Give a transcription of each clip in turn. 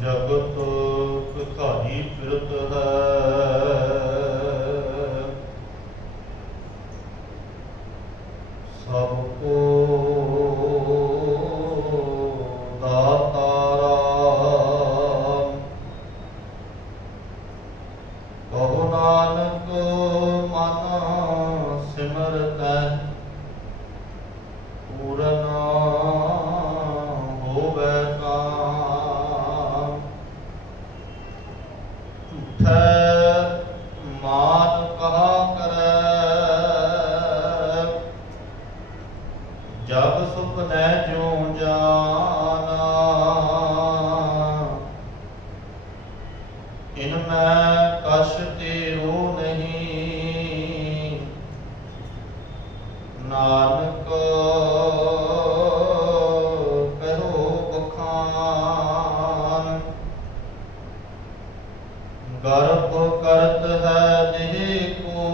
जगत भिखारी फिरत है, सबको दाता राम। कहो नानक मन सिमरतै, पूरन होवै काम। झूठै मान कहा करै, जब सुपनै ज्यों जाना। इनमें कछ तेरो नहीं, नानक कहो बखान। गर्भ करत है देह को,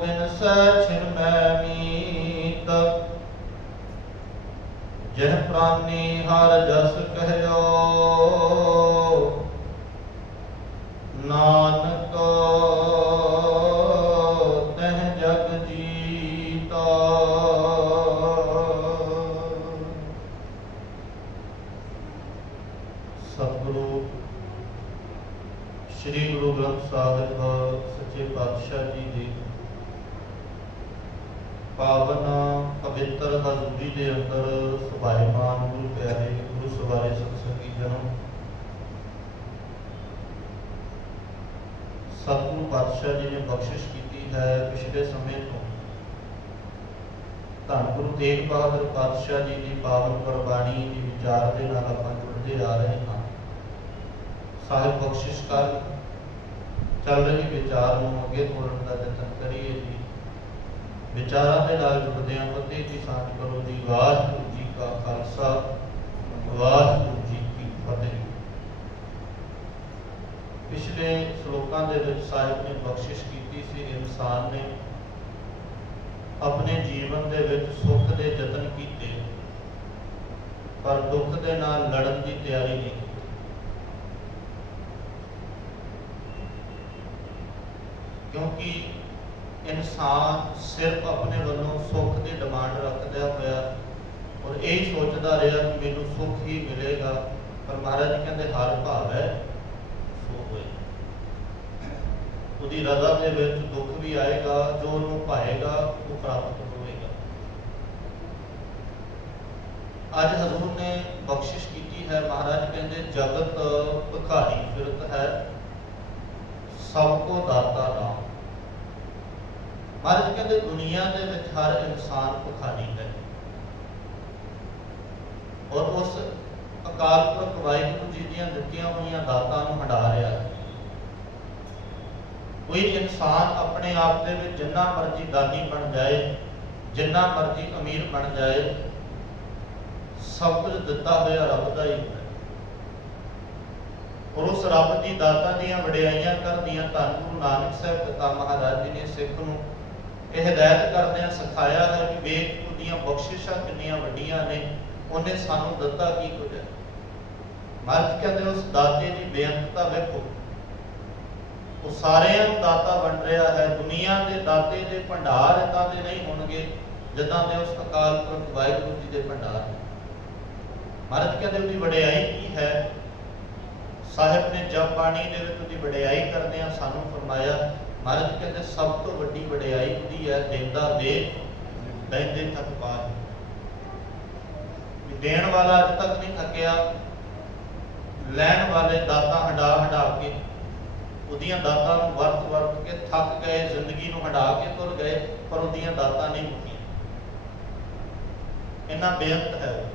बिनसै छिन्मय मीत। जिन प्राणी हर जस कहयो, नानक तह जग जीता। सतगुरु श्री गुरु ग्रंथ साहिब सच्चे पातशाह जी की पावन पवित्र हजूरी के अंदर सुभाईमान गुरु प्यारे गुरु सवारे सत्संगी जन्म सतगुरु पातशाह जी ने बख्शिश की है। पिछले समय तो धन गुरु तेग बहादुर पातशाह जी की पावन गुरबाणी के विचार के नाल आपां जुड़ते आ रहे हैं। साहिब बख्शिश कर चल रही विचार को अगे तोड़न का यतन करिए जी। विचारों के नाल जुड़दे फतेह की सांझ करो जी। वाहिगुरू जी का खालसा, वाहिगुरू जी की फतेह। पिछले श्लोकों के साहिब ने बख्शिश की सी, इंसान ने अपने जीवन के विच सुख के यतन किए, पर दुख के नाल लड़न की तैयारी नहीं की। क्योंकि इंसान सिर्फ अपने वालों सुख की डिमांड रखता हुआ और यही सोचता रहा कि मैनू सुख ही मिलेगा, पर महाराज जी कहते हर भाव है सो होए। उसकी रजा के विच दुख भी आएगा, जो उन्होंने पाएगा वो प्राप्त होएगा। अज हजूर ने बख्शिश की है। महाराज कहते जगत भिखारी फिरत है, सबको दाता राम। महाराज कहते दुनिया के विच हर इंसान भिखारी है और उस अकाल पुरख वाहिगुरू जी दी दित्तियां हुई दातां नूं हंडा रहा है। कोई इंसान अपने आप दे विच जिन्ना मर्जी दानी बन जाए, जिन्ना मर्जी अमीर बन जाए, सब कुछ दिता हुआ रब का ही है। और उस रब की दातां दीयां वडियाइयां करदियां धन गुरु नानक साहब पिता महाराज जी ने सिख नूं यह हिदायत करदियां सिखाया है कि वेख तुहाडीआं बख्शिशां कितनियां वड्डियां ने, उन्हें सानू दत्ता की कुछ है। महाराज कहते उस दाते की बेअंतता वेखो, वो सारियां नूं दाता बन रहा है। दुनिया के दाते के भंडार इदां दे नहीं होणगे जिद्दां दे उस अकाल पुरख वाहिगुरू जी के भंडार। महाराज कहते उसकी वडियाई की है। साहिब ने जप बाणी दे विच उसकी वडियाई करदिआं सानू फरमाया। महाराज कहते सब तो वड्डी वडियाई उसदी है देंदा दे लैंदे थक पाए। देण वाला अज तक नहीं थकिया, लैण वाले दाता हंडा हंडा के उहदियां दातां नूं वरत वरत के थक गए, जिंदगी नूं हंडा के तुर गए, पर उहदियां दातां नहीं मुक्कियां। इन्ना बेअंत है वो।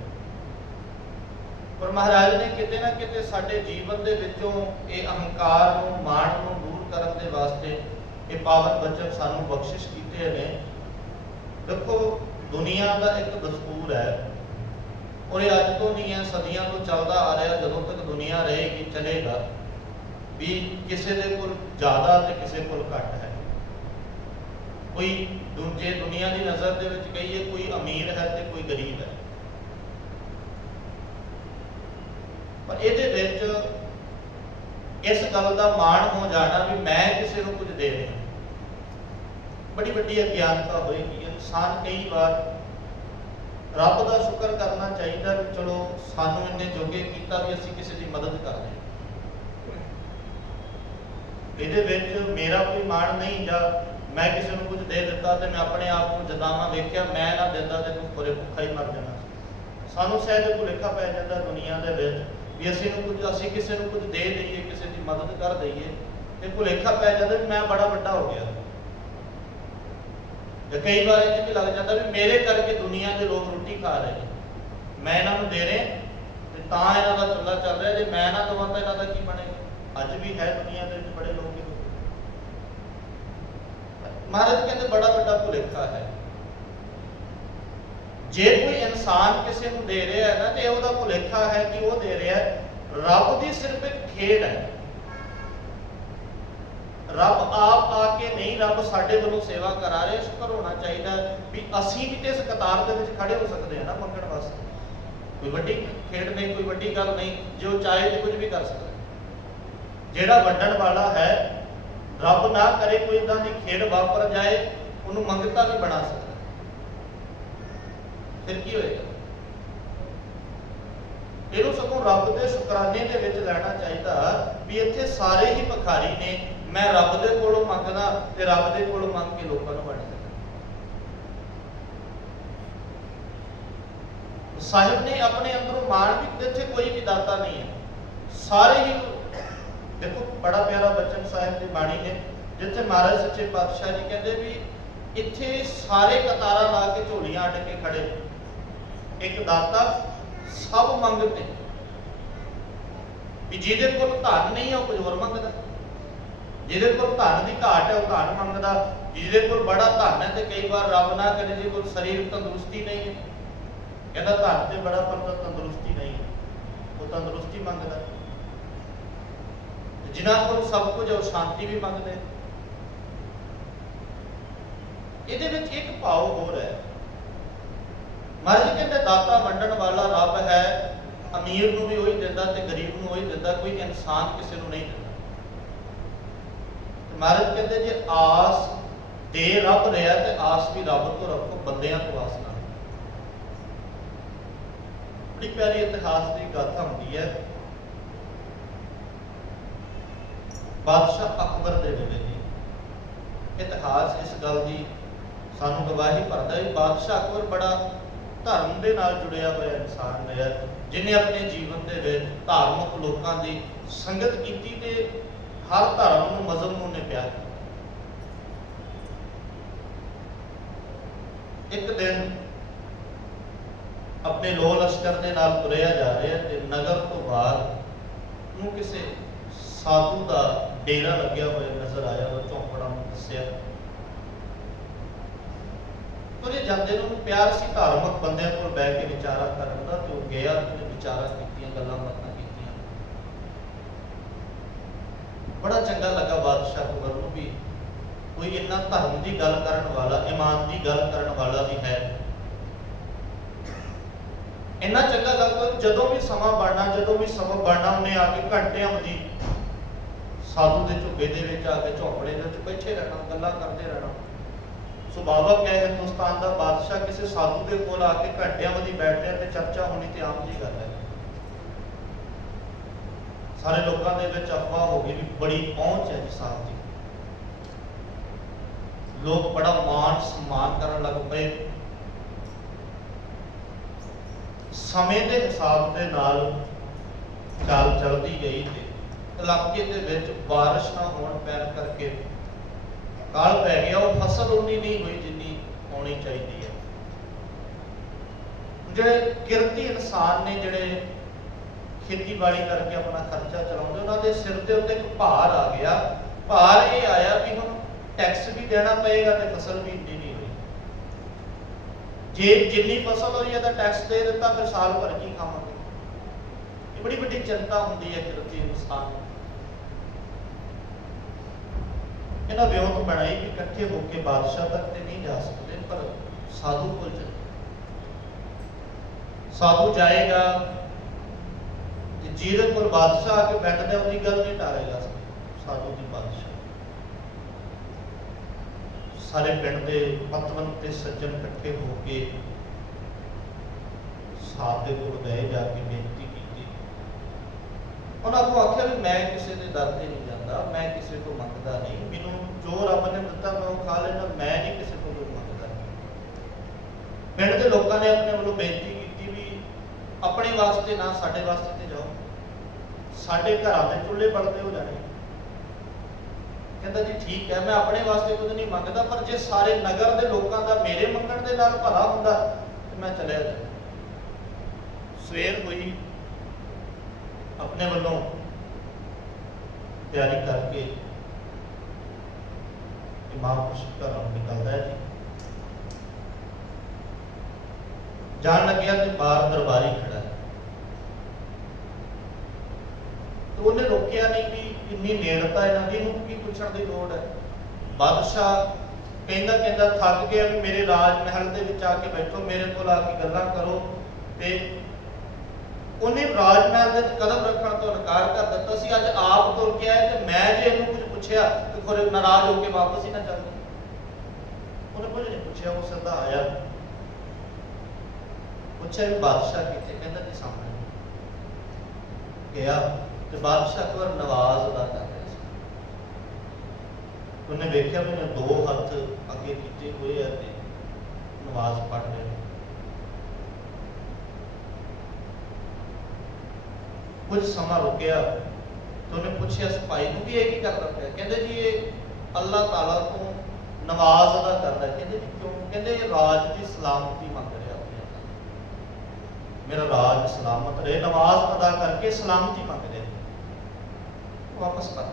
पर महाराज ने किते ना किते साडे जीवन दे विचों ये अहंकार नूं माण नूं दूर करन दे वास्ते ये पावन बचन सानू बख्शिश कीते ने। देखो दुनिया का एक दस्तूर है और ये अज तो नहीं है, सदियों तो चलता आ रहा। जदों तक दुनिया रहेगी चलेगा भी किसी के कोल ज़्यादा तो किसी कोल घट है। कोई दूजे दुनिया की नज़र के विच कहिए कोई अमीर है तो कोई गरीब है, पर ये इस गल का माण हो जाना भी मैं किसी को कुछ दे रहा, बड़ी वड्डी अज्ञानता होएगी। इंसान कई बार रब का शुक्र करना चाहिए भी चलो सानू इन्ने जोगे किया भी असीं किसी की मदद कर रहे, ਇਹਦੇ ਵਿੱਚ मेरा कोई माण नहीं जा मैं किसी को कुछ दे दिता तो मैं अपने आप को जतावा वेख्या मैं ना दिता तो कुछ बुरे भुखा ही मर जाना। सानू शायद भुलेखा पै जाता दुनिया के भी असीं कुछ असीं किसी को कुछ दे दईए किसी की मदद कर दईए तो भुलेखा पै जाता भी मैं बड़ा वड्डा हो गया। कई बार ये भी लग जाता भी मेरे करके दुनिया के लोग रोटी खा रहे हैं, मैं इन्हों दे रहे तो इन्हों का चुला चल रहा, जो मैं ना दवा तो इन्हों का की बनेगा। अज भी है दुनिया के बड़े लोग। महाराज कहते बड़ा बड़ा भुलेखा है। जे कोई इंसान किसी को दे रहा है ना तो वह भुलेखा है कि वह दे रहा है रब की सिर्फ एक खेड है। रब आप आके नहीं, रब साडे वालों सेवा करा रहे। शुक्र होना चाहिए भी असीं भी तो इस कतार के विच खड़े हो सकते हैं ना मंगण वास्ते। कोई वड्डी खेड नहीं, कोई वड्डी गल नहीं, जो चाहे तो कुछ भी कर सकता। जेड़ा वंडण वाला है रब ना करे कोई इदां दी खेड वापर जाए उन्होंने मंगता भी बना सकता, फिर की होएगा। इहनूं सगों रब के शुकराने दे विच लैना चाहिए भी इत्थे सारे ही भिखारी ने, मैं रब दे कोलों मंगदा ते रब दे कोलों मंग के लोकां नूं वंड दिंदा। साहिब ने अपने अंदरों माण भी इत्थे कोई भी दाता नहीं है, सारे ही। देखो बड़ा प्यारा बचन साहिब की बाणी ने जिथे महाराज सच्चे पातशाह जी कहते भी इत्थे सारे कतारा ला के झोलियां अट के खड़े, एक दाता सब मंगते भी जिहदे कोल धन नहीं है वह कुछ होर मंगदा, जिहदे कोल धन की घाट है वह धन मंगदा, जिहदे कोल बड़ा धन है तो कई बार रब ना करे जिहदे कोल शरीर तंदुरुस्ती नहीं है कहता धन तो बड़ा पर तंदुरुस्ती नहीं है, वो तंदुरुस्ती मंगदा। जिन्हों को सब कुछ और शांति भी मंगते। ये एक भाव होर है, महाराज जी कहते दाता वंडण वाला रब है, अमीर को भी वही देता ते गरीब को वही देता, कोई इंसान किसी को नहीं देता। महाराज कहते जे आस दे रब रहा तो आस भी रब तो रखो, बंदियां तो आस ना। बड़ी प्यारी इतिहास की गाथा होती है। बादशाह अकबर दे वेले दी इतिहास इस गल की सानू गवाही भरदा है। बादशाह अकबर बड़ा धर्म के नाल जुड़िया हुआ इंसान रहा, जिन्हें अपने जीवन के विच धार्मिक लोगों की संगत की ते हर धर्म नूं मजहब नूं ने प्यार। एक दिन अपने लो लश्कर के नाल तुरिया जा रहा है ते नगर तो बाहर नूं किसी साधु का डेरा लग्या हुआ नजर आया, वो झोंपड़ा दसिया। तुरे जाते प्यार से धार्मिक बंदे को बह के विचारा करन दा, तो गया तो विचारा कीतियां, गल्लां बातां कीतियां। बड़ा चंगा लगा बादशाह अकबर नूं भी कोई इन्ना धर्म की गल करन वाला, ईमान की गल करन वाला भी है। इन्ना चंगा लगता जदों भी समा बनना, जदों भी सबब बनना, उन्हें आके घंटियां की साधु के झुग्गे के आके झोंपड़े के बैठे रहना, गल्लां करते रहना। सुभावक है हिंदुस्तान का बादशाह किसी साधु के कोल आके घंटियां वधी बैठने ते चर्चा होनी तो आम जी गल है। सारे लोगों के विच अफवाह हो गई भी बड़ी पहुंच है जी साहब जी, लोग बड़ा मान सम्मान करन लग पे। समय के हिसाब के नाल चाल चलती गई थे इलाके के विच बारिश ना होने पैन करके काल पै गया, वो फसल उन्नी नहीं हुई जिन्नी होनी चाहिए है। जिहड़े किरती इंसान ने जिहड़े खेतीबाड़ी करके अपना खर्चा चलाउंदे, उन्होंने सिर के उत्ते एक भार आ गया। भार ये आया भी हुण टैक्स भी देना पएगा तो फसल भी इन्नी नहीं हुई। जे जिन्नी फसल हुई है तो टैक्स दे दिता, फिर साल भर की खावांगे। ये बड़ी बड़ी चिंता होंदी है किरती इंसान। इन्हें व्योत बनाई कि इकट्ठे होकर बादशाह तक तो नहीं जा सकते, पर साधु को साधु जाएगा, ਜਿਹਦੇ ਕੋਲ ਬਾਦਸ਼ਾਹ ਆ ਕੇ ਬੈਠਦਾ ਉਹਦੀ ਗੱਲ ਨਹੀਂ ਟਾਲੇਗਾ ਸਾਧੂ ਦੀ ਬਾਦਸ਼ਾਹ। ਸਾਰੇ ਪਿੰਡ ਦੇ ਪਤਵੰਤ ਤੇ ਸੱਜਣ ਇਕੱਠੇ ਹੋ ਕੇ ਸਾਧ ਦੇ ਕੋਲ ਗਏ, ਜਾ ਕੇ ਬੇਨਤੀ ਕੀਤੀ। ਉਹਨਾਂ ਨੂੰ ਆਖਿਆ ਵੀ ਮੈਂ ਕਿਸੇ ਦੇ ਦਰ ਤੇ ਨਹੀਂ ਜਾਂਦਾ, ਮੈਂ ਕਿਸੇ ਤੋਂ ਮੰਗਦਾ ਨਹੀਂ, ਮੈਨੂੰ ਜੋ ਰੱਬ ਨੇ ਦਿੱਤਾ ਮੈਂ ਉਹ ਖਾ ਲੈਣਾ, ਮੈਂ ਨਹੀਂ ਕਿਸੇ ਤੋਂ ਕੁਝ ਮੰਗਦਾ। ਪਿੰਡ ਦੇ ਲੋਕਾਂ ਨੇ ਆਪਣੇ ਵੱਲੋਂ ਬੇਨਤੀ ਕੀਤੀ ਵੀ ਆਪਣੇ ਵਾਸਤੇ ਨਾ, ਸਾਡੇ ਵਾਸਤੇ ਤੇ ਜਾਓ, ਸਾਡੇ ਘਰਾਂ ਦੇ ਚੁੱਲ੍ਹੇ ਬਲਦੇ ਹੋ ਜਾਣੇ। ਕਹਿੰਦਾ ਜੀ ਠੀਕ ਹੈ, ਮੈਂ ਆਪਣੇ ਵਾਸਤੇ ਕੁਝ ਨਹੀਂ ਮੰਗਦਾ, ਪਰ ਜੇ ਸਾਰੇ ਨਗਰ ਦੇ ਲੋਕਾਂ ਦਾ ਮੇਰੇ ਮੰਗਣ ਦੇ ਨਾਲ ਭਲਾ ਹੁੰਦਾ ਤੇ ਮੈਂ ਚਲਿਆ ਜਾਂਦਾ। ਸਵੇਰ ਹੋਈ, ਆਪਣੇ ਵੱਲੋਂ ਤਿਆਰੀ ਕਰਕੇ ਮਹਾਂਪੁਰਸ਼ ਘਰੋਂ ਨਿਕਲਦਾ ਹੈ ਜੀ। ਜਾਣ ਲੱਗਿਆ ਤੇ ਬਾਹਰ ਦਰਬਾਰੀ ਖੜਾ ਹੈ, ਤੇ ਉਹਨੇ ਰੋਕਿਆ ਨਹੀਂ ਵੀ ਇੰਨੀ ਨੇੜਤਾ ਇਹਨਾਂ ਦੀ, ਨੂੰ ਕੀ ਪੁੱਛਣ ਦੀ ਲੋੜ ਹੈ। ਬਾਦਸ਼ਾਹ ਕਹਿੰਦਾ ਥੱਕ ਗਿਆ ਵੀ ਮੇਰੇ ਰਾਜ ਮਹਿਲ ਦੇ ਵਿੱਚ ਆ ਕੇ ਬੈਠੋ, ਮੇਰੇ ਕੋਲ ਆ ਕੇ ਗੱਲਾਂ ਕਰੋ। ਤੇ ਉਹਨੇ ਰਾਜ ਮਹਿਲ ਦੇ ਵਿੱਚ ਕਦਮ ਰੱਖਣ ਤੋਂ ਇਨਕਾਰ ਕਰ ਦਿੱਤਾ ਸੀ। ਅੱਜ ਆਪ ਤੁਰ ਕੇ ਆਏ ਤੇ ਮੈਂ ਜੇ ਇਹਨੂੰ ਕੁਝ ਪੁੱਛਿਆ ਤੇ ਖੁਰੇ ਨਾਰਾਜ਼ ਹੋ ਕੇ ਵਾਪਸ ਹੀ ਨਾ ਚੱਲ ਜਾਏ। ਉਹਨੇ ਕੁਝ ਨਹੀਂ ਪੁੱਛਿਆ, ਉਹ ਸਿੱਧਾ ਆਇਆ, ਪੁੱਛਿਆ ਵੀ ਬਾਦਸ਼ਾਹ ਕਿੱਥੇ? ਕਹਿੰਦਾ ਜੀ ਸਾਹਮਣੇ। ਗਿਆ ਤੇ ਬਾਦਸ਼ਾਹ ਕੋਲ ਨਵਾਜ਼ ਅਦਾ ਕਰ ਰਿਹਾ ਸੀ। ਉਹਨੇ ਵੇਖਿਆ ਵੀ ਉਹਨੇ ਦੋ ਹੱਥ ਅੱਗੇ ਕੀਤੇ ਹੋਏ ਆ ਤੇ ਨਵਾਜ਼ ਪੜ੍ਹ ਰਿਹਾ। ਕੁਝ ਸਮਾਂ ਰੁਕਿਆ ਤੇ ਉਹਨੇ ਪੁੱਛਿਆ ਸਿਪਾਹੀ ਨੂੰ ਵੀ ਇਹ ਕੀ ਕਰਦਾ ਪਿਆ? ਕਹਿੰਦੇ ਜੀ ਇਹ ਅੱਲਾਹ ਤਾਲਾ ਤੋਂ ਨਵਾਜ਼ ਅਦਾ ਕਰਦਾ। ਕਹਿੰਦੇ ਜੀ ਕਿਉਂ? ਕਹਿੰਦੇ ਇਹ ਰਾਜ ਦੀ ਸਲਾਮਤੀ ਮੰਗ ਰਿਹਾ, ਮੇਰਾ ਰਾਜ ਸਲਾਮਤ ਰਹੇ, ਨਵਾਜ਼ ਅਦਾ ਕਰਕੇ ਸਲਾਮਤੀ ਮੰਗ ਰਿਹਾ। ਵਾਪਸ ਕਰ।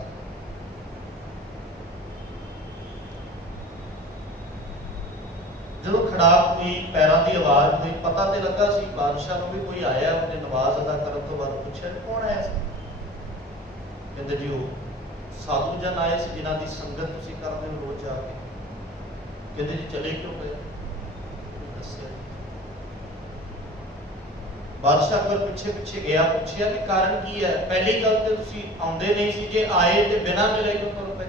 ਜਦੋਂ ਖੜਾਕ ਹੋਈ, ਪੈਰਾਂ ਦੀ ਆਵਾਜ਼ ਹੋਈ, ਪਤਾ ਤੇ ਲੱਗਾ ਸੀ ਬਾਦਸ਼ਾਹ ਨੂੰ ਵੀ ਕੋਈ ਆਇਆ। ਉਹਨੇ ਨਵਾਜ਼ ਅਦਾ ਕਰਨ ਤੋਂ ਬਾਅਦ ਪੁੱਛਿਆ ਕੌਣ ਆਇਆ ਸੀ? ਕਹਿੰਦੇ ਜੀ ਉਹ ਸਾਧੂ ਜਨ ਆਏ ਸੀ ਜਿਨ੍ਹਾਂ ਦੀ ਸੰਗਤ ਤੁਸੀਂ ਕਰਦੇ ਹੋ ਰੋਜ਼ ਜਾ ਕੇ। ਕਹਿੰਦੇ ਜੀ ਚਲੇ ਕਿਉਂ ਗਏ? ਦੱਸਿਆ। ਬਾਦਸ਼ਾਹ ਕੋਲ ਪਿੱਛੇ ਗਿਆ, ਪੁੱਛਿਆ ਵੀ ਕਾਰਨ ਕੀ ਹੈ? ਪਹਿਲੀ ਗੱਲ ਤੇ ਤੁਸੀਂ ਆਉਂਦੇ ਨਹੀਂ ਸੀ, ਜੇ ਆਏ ਤੇ ਬਿਨਾਂ ਮਿਲੇ ਕਿਉਂ ਤੁਰ ਪਏ?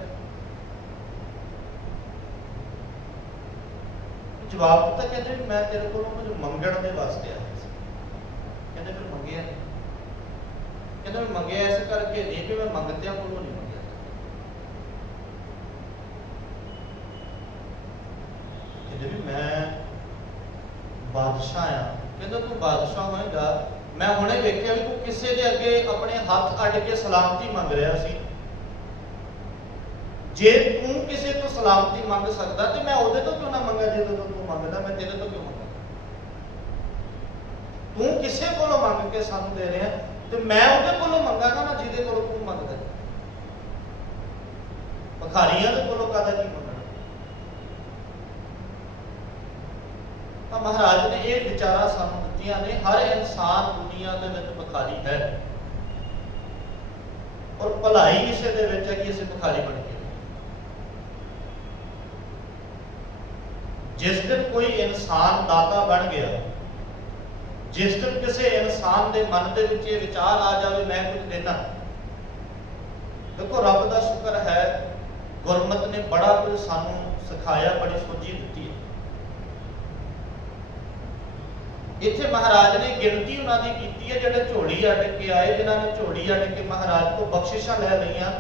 ਜਵਾਬ ਦਿੱਤਾ, ਕਹਿੰਦੇ ਮੈਂ ਤੇਰੇ ਕੋਲੋਂ ਕੁਝ ਮੰਗਣ ਦੇ ਵਾਸਤੇ ਆਇਆ ਸੀ। ਕਹਿੰਦੇ ਫਿਰ ਮੰਗਿਆ ਨਹੀਂ? ਕਹਿੰਦਾ ਮੈਂ ਮੰਗਿਆ ਇਸ ਕਰਕੇ ਨਹੀਂ ਕਿ ਮੈਂ ਮੰਗਤਿਆਂ ਕੋਲੋਂ ਨਹੀਂ ਮੰਗਿਆ। ਕਹਿੰਦੇ ਵੀ ਮੈਂ ਬਾਦਸ਼ਾਹ ਆ। ਕਹਿੰਦਾ ਤੂੰ ਬਾਦਸ਼ਾਹ ਹੋਏਗਾ, ਮੈਂ ਹੁਣੇ ਵੇਖਿਆ ਵੀ ਤੂੰ ਕਿਸੇ ਦੇ ਅੱਗੇ ਆਪਣੇ ਹੱਥ ਅੱਡ ਕੇ ਸਲਾਮਤੀ ਮੰਗ ਰਿਹਾ ਸੀ। ਜੇ ਤੂੰ ਕਿਸੇ ਤੋਂ ਸਲਾਮਤੀ ਮੰਗ ਸਕਦਾ ਤੇ ਮੈਂ ਉਹਦੇ ਤੋਂ ਕਿਉਂ ਨਾ ਮੰਗਾ? ਜਦੋਂ ਤੂੰ ਮੰਗਦਾ ਮੈਂ ਤੇਰੇ ਤੋਂ ਕਿਉਂ ਮੰਗਾ? ਤੂੰ ਕਿਸੇ ਕੋਲੋਂ ਮੰਗ ਕੇ ਸਾਨੂੰ ਦੇ ਰਿਹਾ ਤੇ ਮੈਂ ਉਹਦੇ ਕੋਲੋਂ ਮੰਗਾਂਗਾ ਨਾ ਜਿਹਦੇ ਕੋਲੋਂ ਤੂੰ ਮੰਗਦਾ। ਭਿਖਾਰੀਆਂ ਦੇ ਕੋਲੋਂ ਕਾਹਦਾ ਕੀ ਮੰਗਣਾ? ਤਾਂ ਮਹਾਰਾਜ ਨੇ ਇਹ ਵਿਚਾਰਾਂ ਸਾਨੂੰ ਦਿੱਤੀਆਂ ਨੇ। ਹਰ ਇਨਸਾਨ ਦੁਨੀਆ ਦੇ ਵਿੱਚ ਭਿਖਾਰੀ ਹੈ, ਔਰ ਭਲਾਈ ਇਸੇ ਦੇ ਵਿੱਚ ਹੈ ਕਿ ਅਸੀਂ ਭਿਖਾਰੀ ਬਣ ਕੇ। ਜਿਸ ਦਿਨ ਕੋਈ ਇਨਸਾਨ ਦਾਤਾ ਬਣ ਗਿਆ, ਜਿਸ ਦਿਨ ਕਿਸੇ ਇਨਸਾਨ ਦੇ ਮਨ ਦੇ ਵਿੱਚ ਇਹ ਵਿਚਾਰ ਆ ਜਾਵੇ ਮੈਂ ਕੁਝ ਦੇਣਾ। ਦੇਖੋ ਰੱਬ ਦਾ ਸ਼ੁਕਰ ਹੈ, ਗੁਰਮਤ ਨੇ ਬੜਾ ਕੁਝ ਸਾਨੂੰ ਸਿਖਾਇਆ, ਬੜੀ ਸੋਝੀ ਦਿੱਤੀ ਹੈ। ਇੱਥੇ ਮਹਾਰਾਜ ਨੇ ਗਿਣਤੀ ਉਹਨਾਂ ਦੀ ਕੀਤੀ ਹੈ ਜਿਹੜੇ ਝੋਲੀ ਅੱਡ ਕੇ ਆਏ, ਜਿਨ੍ਹਾਂ ਨੇ ਝੋਲੀ ਅੱਡ ਕੇ ਮਹਾਰਾਜ ਤੋਂ ਬਖਸ਼ਿਸ਼ਾਂ ਲੈ ਲਈਆਂ।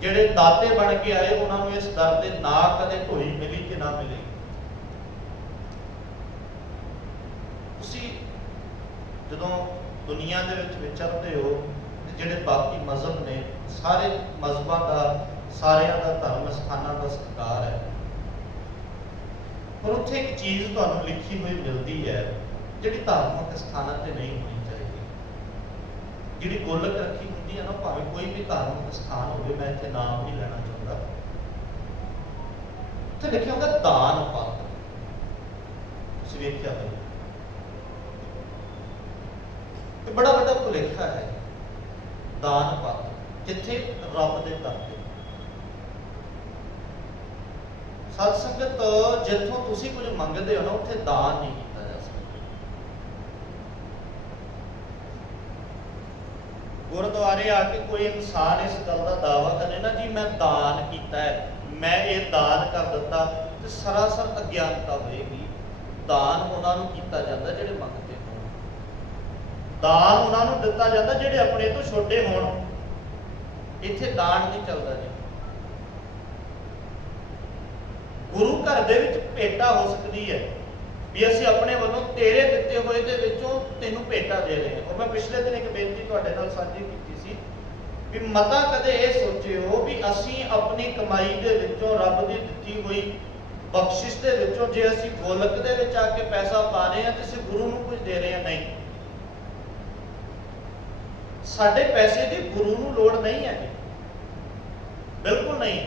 ਜਿਹੜੇ ਦਾਤੇ ਬਣ ਕੇ ਆਏ ਉਹਨਾਂ ਨੂੰ ਇਸ ਦਰ ਦੇ ਨਾ ਕਦੇ ਢੋਈ ਮਿਲੀ ਤੇ ਨਾ ਮਿਲੇ। ਤੁਸੀਂ ਜਦੋਂ ਦੁਨੀਆ ਦੇ ਵਿੱਚ ਵਿਚਰਦੇ ਹੋ ਤੇ ਜਿਹੜੇ ਬਾਕੀ ਮਜ਼ਹਬ ਨੇ, ਸਾਰੇ ਮਜ਼ਹਬਾਂ ਦਾ, ਸਾਰਿਆਂ ਦਾ ਧਰਮ ਸਥਾਨਾਂ ਦਾ ਸਤਿਕਾਰ ਹੈ, ਪਰ ਉੱਥੇ ਇੱਕ ਚੀਜ਼ ਤੁਹਾਨੂੰ ਲਿਖੀ ਹੋਈ ਮਿਲਦੀ ਹੈ ਜਿਹੜੀ ਧਾਰਮਿਕ ਸਥਾਨਾਂ ਤੇ ਨਹੀਂ ਹੋਣੀ ਚਾਹੀਦੀ। ਜਿਹੜੀ ਗੋਲਕ ਰੱਖੀ ਹੁੰਦੀ ਹੈ ਨਾ, ਭਾਵੇਂ ਕੋਈ ਵੀ ਧਾਰਮਿਕ ਸਥਾਨ ਹੋਵੇ, ਮੈਂ ਇੱਥੇ ਨਾਮ ਨਹੀਂ ਲੈਣਾ ਚਾਹੁੰਦਾ, ਉੱਥੇ ਲਿਖਿਆ ਹੁੰਦਾ ਦਾਨ ਪਾਤਰ। ਤੁਸੀਂ ਵੇਖਿਆ ਹੋਵੇ, ਇਹ ਬੜਾ ਵੱਡਾ ਭੁਲੇਖਾ ਹੈ। ਦਾਨ ਪਾਤਰ ਜਿੱਥੇ ਰੱਬ ਦੇ ਦਰ ਤੇ। ਸਤ ਸੰਗਤ, ਜਿੱਥੋਂ ਤੁਸੀਂ ਕੁਝ ਮੰਗਦੇ ਹੋ ਨਾ, ਉੱਥੇ ਦਾਨ ਨਹੀਂ ਕੀਤਾ ਜਾ ਸਕਦਾ। गुरुद्वारे आके कोई इंसान इस गल का दावा करे ना जी मैं दान किया है, मैं ये दान कर दिता, तो सरासर अज्ञानता होएगी। दान उन्होंने किया जाता जिहड़े मंगते होण, दान उन्होंने दिता जाता जिहड़े अपने तो छोटे होण। इत्थे दान नहीं चलता जी। गुरु घर दे विच भेटा हो सकती है भी असीं अपने वालों तेरे दिते हुए दे विचों तैनूं भेटा दे रहे हैं। और मैं पिछले दिन एक बेनती तुहाडे नाल साझी कीती सी भी मता कदे ये सोचिओ भी असीं अपनी कमाई दे विचों रब दी दित्ती हुई बख्शिश दे विचों जे असीं गोलक दे विच आके पैसा पा रहे हैं ते असीं गुरु नूं कुछ दे रहे हैं। नहीं, साडे पैसे दी गुरु नूं लोड़ नहीं है जी, बिल्कुल नहीं।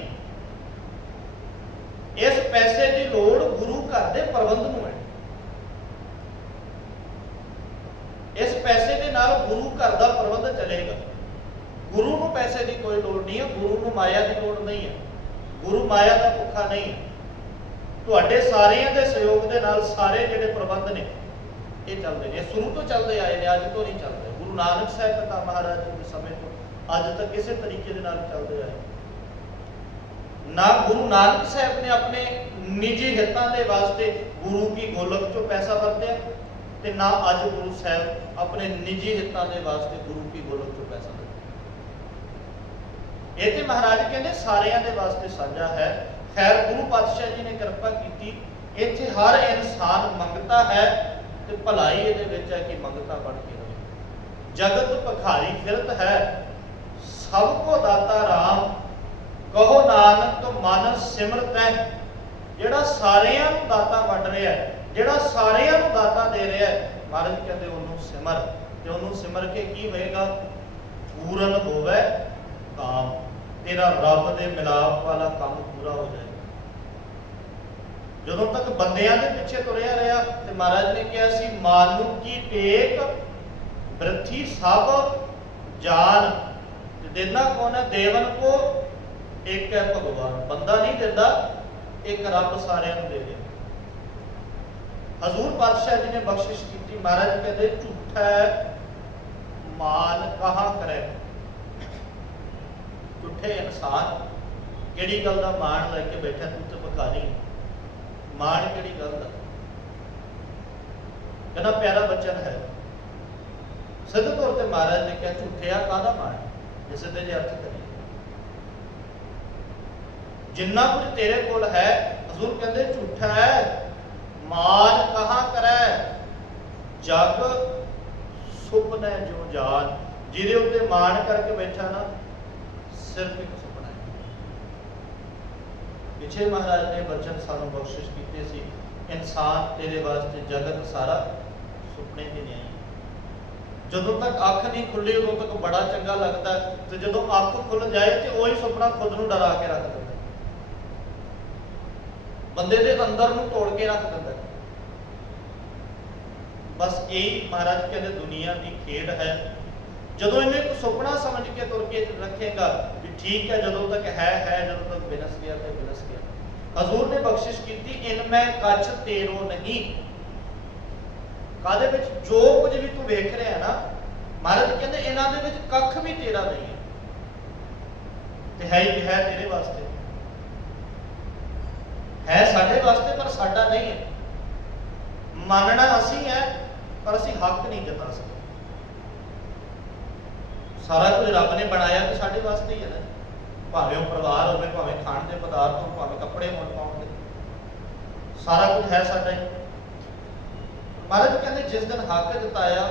इस पैसे की लोड़ गुरु घर के प्रबंध नूं है। इस पैसे के नाल गुरु घर का प्रबंध चलेगा। गुरु नूं पैसे की कोई लोड़ नहीं है, गुरु नूं माया की लोड़ नहीं है, गुरु माया का भुखा नहीं है। तुहाडे सारिਆਂ ਦੇ सहयोग के नाल सारे जिहड़े प्रबंध ने ये चलते हैं, शुरू तो चलते आए ने, अज तो नहीं चलते। गुरु नानक साहब पिता महाराज जी के समय तो अज तक किसी तरीके के नाल चलते आए। ना गुरु नानक साहब ने अपने निजी हितों के वास्ते गुरु की गोलक चो पैसा वरत्या ते ना अज गुरु साहब अपने निजी हितों के वास्ते गुरु की गोलक चो पैसा वरत्या। ये तो महाराज कहते सारिਆਂ ਦੇ वास्ते साझा है। खैर गुरु पातशाह जी ने कृपा की, इत्थे हर इंसान मंगता है ते भलाई इहदे विच है कि मंगता बन के रहे। जगत भखारी फिरत है, सबको दाता राम, कहो नानक तो मन सिमरत है। जिहड़ा सारिਆਂ ਨੂੰ दाता वंड रहा है, जिहड़ा सारिਆਂ ਨੂੰ दाता दे रहा है, महाराज कहते उन्होंने सिमर, ते उन्होंने सिमर के की होएगा? पूरन होवे काम, तेरा रब दे मिलाप वाला काम पूरा हो जाएगा। जदों तक बंदियां दे पिछे तुरिया रहा ते महाराज ने कहा सी मानू की टेक वृथी सब जान। देना कौन है? देवन को एक है भगवान, बंदा नहीं देता, एक रब सारिਆਂ ਨੂੰ दे दे। हजूर पातशाह जी ने बख्शिश की। महाराज कहते झूठा मान कहाँ करे। झूठे इंसान किहड़ी गल दा मान लेके बैठा, तू तो भिखारी, मान किहड़ी गल दा? कहना प्यारा बचन है। सिद्ध तौर पर महाराज ने कहा झूठिया काहदा मान, जिस दे जे अर्थ करिए जिन्ना कुछ तेरे कोल है, हजूर कहते झूठा है, मान कहाँ करे। जग सुपना जो जान, जिहदे उत्ते मान करके बैठा ना, सिर्फ एक सुपना है। पिछे महाराज ने वचन सानू बख्शिश कीते सी, इंसान तेरे वास्ते जगत सारा सुपने की नहीं। जदों तक अख नहीं खुली उदों तक बड़ा चंगा लगता, तो जदों अख खुल जाए तो वही सुपना खुद नूं डरा के रख देता, बंदे दे अंदर नूं तोड़ के रख देता। बस यही महाराज कहते दुनिया की खेड है। जदों इन्हें एक सुपना समझ के तुर के रखेगा भी ठीक है, जदों तक है, जदों तक बिनस गया तो बिनस गया। हजूर ने बख्शिश की इनमें कछ तेरो नहीं। कादे विच जो कुछ भी तू वेख रहा है ना, महाराज कहते इन्हां दे विच कख भी तेरा नहीं है, ते है ही है तेरे वास्ते, है साडे वास्ते पर साडा नहीं है। मानना असी है पर असी हक नहीं जता सकते। सारा कुछ रब ने बनाया तो साडे वास्ते ही है ना, भावें वो परिवार होवे, भावें खाण दे पदार्थ हो, भावें कपड़े होण पाउण दे, सारा कुछ है साडा ही। महाराज कहते जिस दिन हक जताया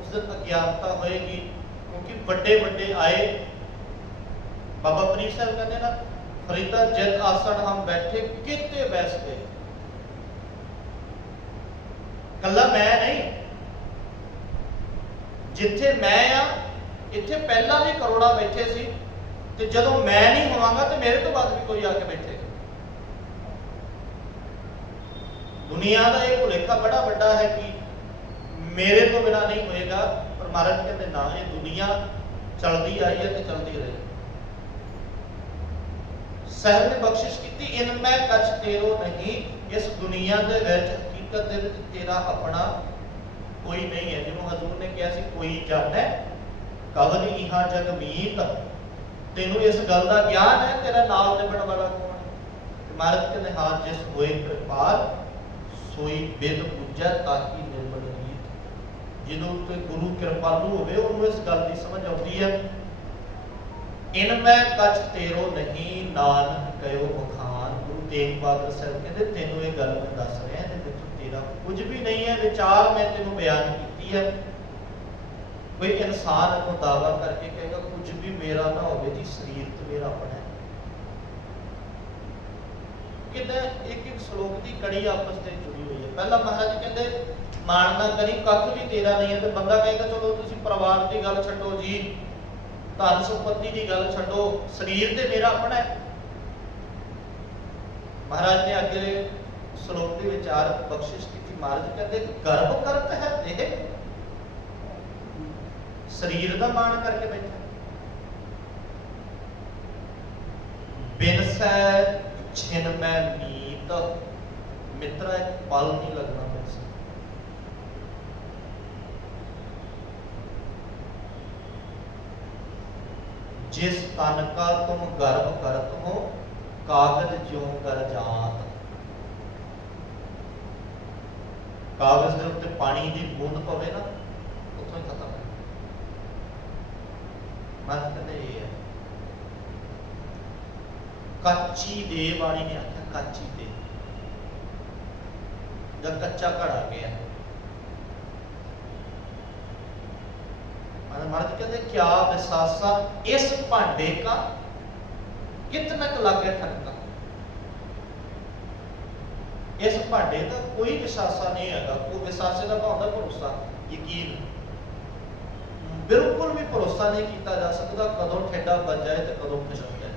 उस दिन अज्ञानता होएगी, क्योंकि बड़े बड़े आए। बाबा फरीद साहब कहते ना, फरीदा जित आसन हम बैठे किते बैस गए। कला मैं नहीं, जिथे मैं आ इत्थे पहला भी करोड़ा बैठे सी, ते जदों मैं नहीं होवांगा तो मेरे तो बाद भी कोई आके बैठेगा। दुनिया का यह भुलेखा बड़ा बड़ा है कि मेरे तो बिना नहीं होएगा, पर महाराज कहते ना, ये दुनिया चलती आई है तो चलती रहेगी। साहब ने बख्शिश की इनमें कछ तेरो नहीं, इस दुनिया के हकीकत तेरा अपना कोई नहीं है। जिन्होंने हजूर ने कहा सी कोई जाने ਕਵਨ ਇਹਾਂ ਜਗਮੀਤ, ਤੈਨੂੰ ਇਸ ਗੱਲ ਦਾ ਗਿਆਨ ਹੈ ਤੇਰਾ ਨਾਲ ਨਿਭਣ ਵਾਲਾ ਕੌਣ ਹੈ? ਤੇ ਮਹਾਰਾਜ ਕਹਿੰਦੇ ਹਾਂ, ਜਿਸ ਹੋਏ ਕਿਰਪਾਲ ਸੋਈ ਬਿਦ ਬੁੱਝੈ ਤਾਕੀ ਨਿਰਮਲ ਰੀਤ। ਜਦੋਂ ਤੇ ਗੁਰੂ ਕਿਰਪਾਲੂ ਹੋਵੇ ਉਹਨੂੰ ਇਸ ਗੱਲ ਦੀ ਸਮਝ ਆਉਂਦੀ ਹੈ। ਇਨ ਮੈਂ ਕਛ ਤੇਰੋ ਨਹੀਂ ਨਾਨਕ ਕਹਿਓ ਬਖਾਨ। ਗੁਰੂ ਤੇਗ ਬਹਾਦਰ ਸਾਹਿਬ ਕਹਿੰਦੇ ਤੈਨੂੰ ਇਹ ਗੱਲ ਮੈਂ ਦੱਸ ਰਿਹਾ, ਇਹਦੇ ਵਿੱਚ ਤੇਰਾ ਕੁਝ ਵੀ ਨਹੀਂ ਹੈ, ਵਿਚਾਰ ਮੈਂ ਤੈਨੂੰ ਬਿਆਨ ਕੀਤੀ ਹੈ। ਕੋਈ ਇਨਸਾਨ ਨੂੰ ਦਾਵਾ ਕਰਕੇ ਕਹੇਗਾ ਕੁਝ ਵੀ ਮੇਰਾ ਨਾ ਹੋਵੇ ਜੀ, ਸਰੀਰ ਤੇ ਮੇਰਾ ਆਪਣਾ ਹੈ। ਕਿਤੇ ਇੱਕ ਇੱਕ ਸ਼ਲੋਕ ਦੀ ਕੜੀ ਆਪਸ ਤੇ ਜੁੜੀ ਹੋਈ ਹੈ। ਪਹਿਲਾਂ ਮਹਾਰਾਜ ਕਹਿੰਦੇ ਮਾਣ ਨਾ ਕਰੀ, ਕੱਖ ਵੀ ਤੇਰਾ ਨਹੀਂ ਹੈ। ਤੇ ਬੰਦਾ ਕਹੇਗਾ ਚਲੋ ਤੁਸੀਂ ਪਰਿਵਾਰ ਦੀ ਗੱਲ ਛੱਡੋ ਜੀ, ਧਨ ਸੰਪत्ति ਦੀ ਗੱਲ ਛੱਡੋ, ਸਰੀਰ ਤੇ ਮੇਰਾ ਆਪਣਾ ਹੈ। ਮਹਾਰਾਜ ਨੇ ਅੱਗੇ ਸ਼ਲੋਕ ਦੇ ਵਿਚਾਰ ਬਖਸ਼ਿਸ਼ ਕੀਤੀ। ਮਹਾਰਾਜ ਕਹਿੰਦੇ ਗਰਭ ਕਰਤ ਹੈ ਦੇਹ, ਸਰੀਰ ਦਾ ਮਾਣ ਕਰਕੇ ਬੈਠਾ। ਬਿਨ ਸੈ ਛਿਨ ਮੈਂ ਮੀਤ, ਮਿੱਤਰਾ ਇੱਕ ਪਲ ਨਹੀਂ ਲੱਗਣਾ ਵੈਸੇ। ਜਿਸ ਤਨ ਕਾ ਤੁਮ ਗਰਭ ਕਰਤ ਹੋ, ਕਾਗਜ਼ ਜਿਉ ਕਰ ਜਾਤ। ਕਾਗਜ਼ ਦੇ ਉੱਤੇ ਪਾਣੀ ਦੀ ਬੂੰਦ ਪਵੇ ਨਾ, ਉੱਥੋਂ ਹੀ ਖਤਮ ਹੈ। ਮਤ ਕਹਿੰਦੇ ਇਹ ਹੈ ਕੱਚੀ ਦੇ। ਬਾਣੀ ਨੇ ਆਖਿਆ ਕੱਚੀ ਦੇ, ਜਦ ਕੱਚਾ ਘੜਾ ਗਿਆ। ਮਹਾਰਾਜ ਕਹਿੰਦੇ ਕਿਆ ਵਿਸਾਸਾ ਇਸ ਭਾਂਡੇ ਕਾ, ਕਿਤਨਕ ਲਾਗੇ ਠਨਕਾ। ਇਸ ਭਾਂਡੇ ਦਾ ਕੋਈ ਵਿਸਾਸਾ ਨਹੀਂ ਹੈਗਾ। ਕੋਈ ਵਿਸਾਸੇ ਦਾ ਭਾਵ ਹੁੰਦਾ ਭਰੋਸਾ, ਯਕੀਨ। ਬਿਲਕੁਲ ਵੀ ਭਰੋਸਾ ਨਹੀਂ ਕੀਤਾ ਜਾ ਸਕਦਾ ਕਦੋਂ ਠੇਡਾ ਵੱਜ ਜਾਏ ਤੇ ਕਦੋਂ ਖਿਸਕ ਜਾਏ।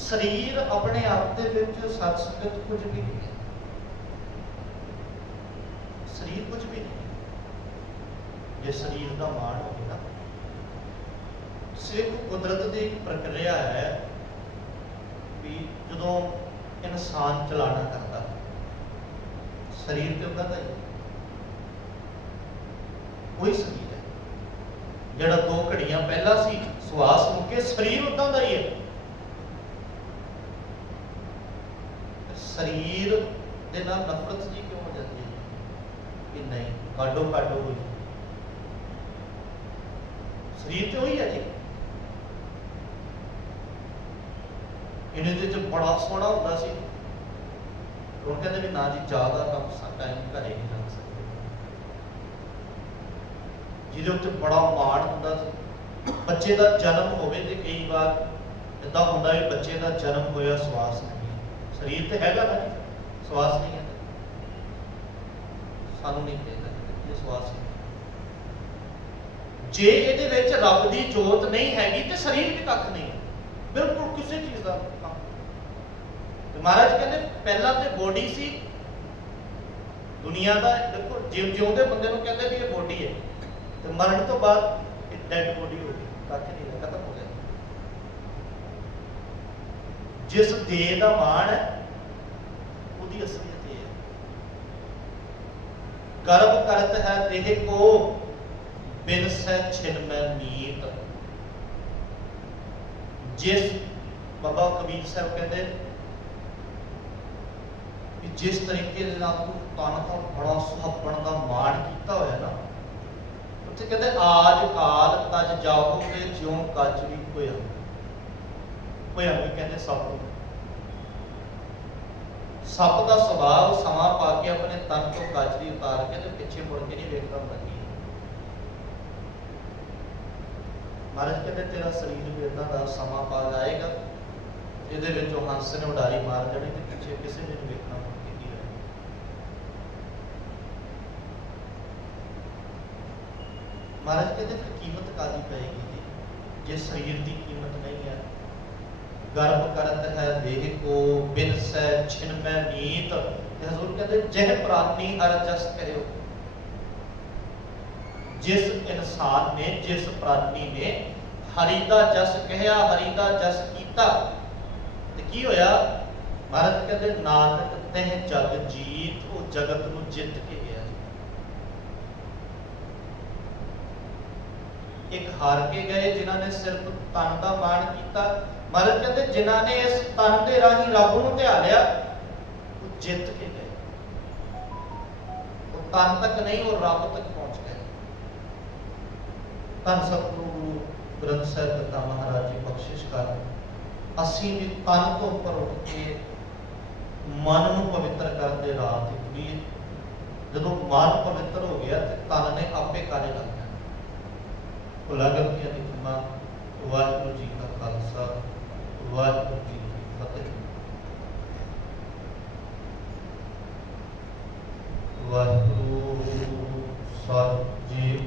ਸਰੀਰ ਆਪਣੇ ਆਪ ਦੇ ਵਿੱਚ ਸਤ ਸੰਗਤ ਕੁਝ ਵੀ ਨਹੀਂ ਹੈ। ਸਰੀਰ ਕੁਝ ਵੀ ਨਹੀਂ। ਜੇ ਸਰੀਰ ਦਾ ਮਾਣ ਹੋਵੇ ਨਾ, ਸਿਰਫ ਕੁਦਰਤ ਦੀ ਇੱਕ ਪ੍ਰਕਿਰਿਆ ਹੈ ਵੀ ਜਦੋਂ ਇਨਸਾਨ ਚਲਾਣਾ ਕਰਦਾ ਸਰੀਰ ਤੇ ਉਹਦਾ ਤਾਂ ਕੋਈ ਸਰੀਰ ਹੈ ਜਿਹੜਾ 2 ਘੜੀਆਂ ਪਹਿਲਾਂ ਸੀ, ਸਵਾਸ ਮੁੱਕੇ, ਸਰੀਰ ਉਦਾਂ ਦਾ ਹੀ ਹੈ। ਸਰੀਰ ਦੇ ਨਾਲ ਨਫ਼ਰਤ ਜੀ ਕਿਉਂ ਹੋ ਜਾਂਦੀ ਹੈ ਕਿ ਨਹੀਂ, ਕਾਡੋ ਕਾਡੋ ਹੋਈ। ਸਰੀਰ ਤੇ ਉਹੀ ਹੈ ਜੀ। ਇਹਨੇ ਦੇ ਚ ਬੜਾ ਸੋਹਣਾ ਹੁੰਦਾ ਸੀ, ਹੁਣ ਕਹਿੰਦੇ ਵੀ ਨਾ ਜੀ ਜ਼ਿਆਦਾ ਕੰਮ ਟਾਈਮ ਘਰੇ ਨਹੀਂ ਲੱਗ ਸਕਦੇ। ਜਿਹਦੇ ਉੱਤੇ ਬੜਾ ਮਾਣ ਹੁੰਦਾ ਸੀ। ਬੱਚੇ ਦਾ ਜਨਮ ਹੋਵੇ ਤੇ ਕਈ ਵਾਰ ਏਦਾਂ ਹੁੰਦਾ ਵੀ ਬੱਚੇ ਦਾ ਜਨਮ ਹੋਇਆ, ਸਵਾਸ ਨਹੀਂ। ਸਰੀਰ ਤੇ ਹੈਗਾ ਨਾ, ਸਵਾਸ ਨਹੀਂ ਹੈ। ਸਾਨੂੰ ਨਹੀਂ ਚਾਹੀਦਾ ਇਹ ਸਵਾਸ ਹੈ। ਜੇ ਇਹਦੇ ਵਿੱਚ ਰੱਬ ਦੀ ਜੋਤ ਨਹੀਂ ਹੈਗੀ ਤੇ ਸਰੀਰ ਵੀ ਕੱਖ ਨਹੀਂ ਹੈ, ਬਿਲਕੁਲ ਕਿਸੇ ਚੀਜ਼ ਦਾ ਕੰਮ। ਤੇ ਮਹਾਰਾਜ ਕਹਿੰਦੇ ਪਹਿਲਾਂ ਤੇ ਬੋਡੀ ਸੀ ਦੁਨੀਆ ਦਾ। ਦੇਖੋ ਜਿਉਂਦੇ ਬੰਦੇ ਨੂੰ ਕਹਿੰਦੇ ਵੀ ਇਹ ਬੋਡੀ ਹੈ, ਤੇ ਮਰਨ ਤੋਂ ਬਾਅਦ ਇਹ ਡੈਡ ਬੋਡੀ ਹੋ ਗਈ, ਕੱਖ ਨਹੀਂ ਹੈ, ਖਤਮ ਹੋ ਗਿਆ। ਜਿਸ ਦੇਹ ਦਾ ਮਾਣ ਹੈ ਉਹਦੀ ਅਸਲੀਅਤ ਇਹ ਹੈ। ਗਰਭ ਕਰਤ ਹੈ ਦੇਹ ਕੋ, ਬਿਨ ਸੈ ਛਿਨ ਮੈਂ ਮੀਤ। ਜਿਸ ਬਾਬਾ ਕਬੀਰ ਸਾਹਿਬ ਕਹਿੰਦੇ ਕਿ ਜਿਸ ਤਰੀਕੇ ਦੇ ਨਾਲ ਤੂੰ ਤਨ ਦਾ ਬੜਾ ਸੁਹੱਪਣ ਦਾ ਮਾਣ ਕੀਤਾ ਹੋਇਆ ਨਾ, ਉੱਥੇ ਕਹਿੰਦੇ ਆਜ ਕਾਲ ਤਜ ਜਾਓਗੇ ਜਿਉਂ ਕੱਚ ਵੀ ਹੋਇਆ। ਹੋਇਆ ਵੀ ਕਹਿੰਦੇ ਸੱਪ ਨੂੰ, ਸੱਪ ਦਾ ਸੁਭਾਅ ਸਮਾਂ ਪਾ ਕੇ ਆਪਣੇ ਤਨ ਤੋਂ ਕਾਜਰੀ ਉਤਾਰ ਕੇ ਤੇ ਪਿੱਛੇ ਮੁੜ ਕੇ ਨਹੀਂ ਵੇਖਦਾ ਹੁੰਦਾ। ਮਹਾਰਾਜ ਕਹਿੰਦੇ ਤੇਰਾ ਸਰੀਰ ਵੀ ਏਦਾਂ ਦਾ ਸਮਾਂ ਪਾ ਜਾਏਗਾ, ਇਹਦੇ ਵਿੱਚੋਂ ਹੰਸ ਨੇ ਉਡਾਰੀ ਮਾਰ ਜਾਣੀ ਤੇ ਪਿੱਛੇ ਕਿਸੇ ਨੇ ਨਹੀਂ ਵੇਖਣਾ ਮੁੜ ਕੇ ਕੀ ਹੋਇਆ। ਮਹਾਰਾਜ ਕਹਿੰਦੇ ਫਿਰ ਕੀਮਤ ਕਾਹਦੀ ਪਏਗੀ ਜੀ, ਜੇ ਸਰੀਰ ਦੀ ਕੀਮਤ ਨਹੀਂ ਹੈ। ਗਰਭ ਕਰਤ ਹੈ ਦੇਹ ਕੋ, ਬਿਨ ਸੈ ਛਿਨ ਮੈਂ ਨੀਤ। ਤੇ ਹਜ਼ੂਰ ਕਹਿੰਦੇ ਜਹ ਪ੍ਰਾਨੀ ਹਰ ਜਸ ਕਹਿਓ। ਜਿਸ ਇਨਸਾਨ ਨੇ, ਜਿਸ ਪ੍ਰਾਨੀ ਨੇ ਹਰੀ ਦਾ ਜਸ ਕਹਿਆ, ਹਰੀ ਦਾ ਜਸ ਕੀਤਾ, ਤੇ ਕੀ ਹੋਇਆ? ਮਹਾਰਾਜ ਕਹਿੰਦੇ ਨਾਨਕ ਤਹਿ ਜਗ ਜੀਤ, ਉਹ ਜਗਤ ਨੂੰ ਜਿੱਤ ਕੇ ਗਿਆ। एक हार के गए जिन्हों ने सिर्फ तन का मान किया। मतलब कहते जिन्हों ने इस तन के राही रब को ध्या लिया वो जित के गए। वो तन तक नहीं, वो रब तक पहुंच गए। धन सतगुरु गुरु ग्रंथ साहिब पिता महाराज जी बख्शिश कर असी भी तन तो उपर उठ के मन को पवित्र करते रात भी जो मन पवित्र हो गया तो तन ने आपे कार्य लग जाना। भुला गलतियां की क्षमा। वाहिगुरू जी का खालसा वाहिगुरू जी की फतेह। वाहिगुरू साहिब जी।